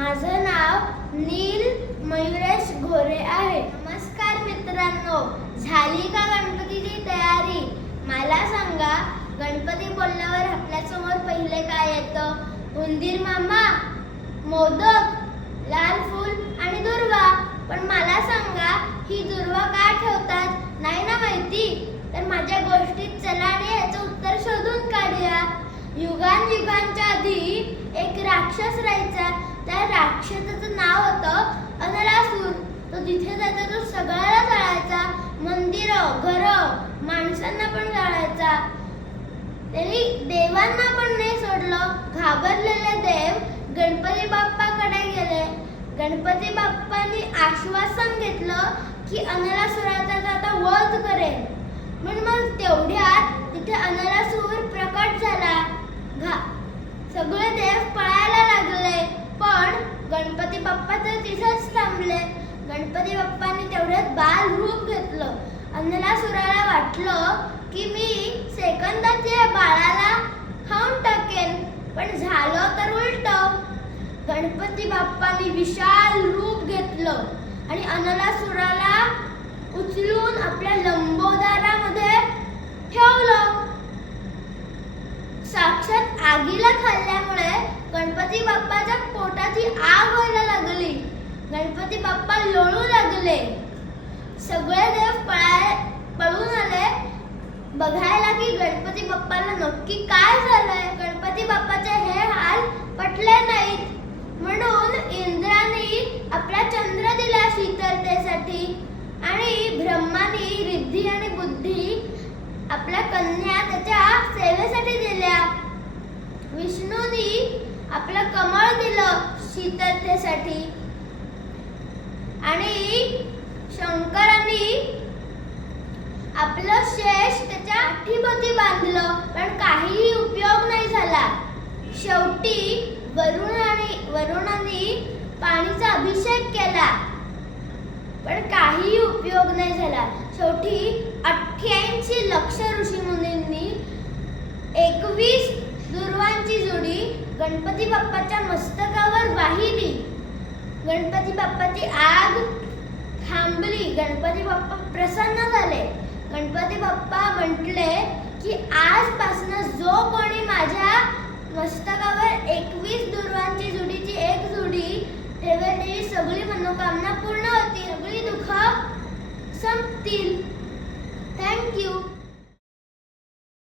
माझं नाव नील मयुरेश घोरे आहे. नमस्कार मित्रांनो. झाली का गणपतीची तयारी? मला सांगा गणपती बोलल्यावर आपल्यासमोर पहिले काय येतं? उंदीर मामा मोदक लाल फूल आणि दुर्वा. पण मला सांगा ही दुर्वा का ठेवतात? नाही ना माहिती? तर माझ्या गोष्टीत चला आणि याचं उत्तर शोधून काढूया. युगान युगांच्या राक्षसाचं नाव होतं अनलासूर तो तिथे जायचा तो सगळ्याला जाळायचा. मंदिर घर माणसांना पण जाळायचा. त्यांनी देवांना पण नाही सोडलं. घाबरलेले देव गणपती बाप्पाकडे गेले. गणपती बाप्पांनी आश्वासन घेतलं की अनरासुराचा आता वध करेल. म्हणून मग तेवढ्यात तिथे अनरास प्रकट झाला घा सगळे देव पळायला लागले पण गणपती बाप्पा तर तिथेच थांबले गणपती बाप्पांनी तेवढ्यात बाल रूप घेतलं. अनलासुराला वाटलं की मी सेकंदात या बाळाला खाऊन टाकेन पण झालं तर उलट. गणपती बाप्पांनी विशाल रूप घेतलं आणि अनलासुराला उचलून आपल्या लंबोदारामध्ये ठेवलं. साक्षात आगीला खाल्ल्यामुळे गणपती बाप्पाचा पोटाची आग व्हायला लागली. गणपती बाप्पा लोळू लागले. सगळे देव पळाय पळून आले. बघायला की गणपती बाप्पाला नक्की काय झालंय? गणपती बाप्पाचे हे हाल पटले नाहीत. म्हणून इंद्राने आपला चंद्र दिला शीतलतेसाठी. आणि ब्रह्माने रिद्धी आणि बुद्धी आपल्या कन्या त्याच्या सेवेसाठी दिल्या. विष्णूनी आपलं कमळ दिलं शीतलतेसाठी. आणि शंकरांनी आपलं शेष त्याच्या आठीभोवती बांधलं पण काहीही उपयोग नाही झाला. शेवटी वरुणाने वरुणाने पाणीचा अभिषेक केला. पण काहीही उपयोग नाही झाला. शेवटी अठ्ठ्याऐंशी लक्ष ऋषी मुनींनी एकवीस दुर्वांची जुळ गणपती बाप्पाच्या मस्तकावर वाहिली. गणपती बाप्पाची आग थांबली. गणपती बाप्पा प्रसन्न झाले. गणपती बाप्पा म्हटले की आजपासून जो कोणी माझ्या मस्तकावर एकवीस दुर्वांची जुडीची एक जुडी ठेवेल सगळी मनोकामना पूर्ण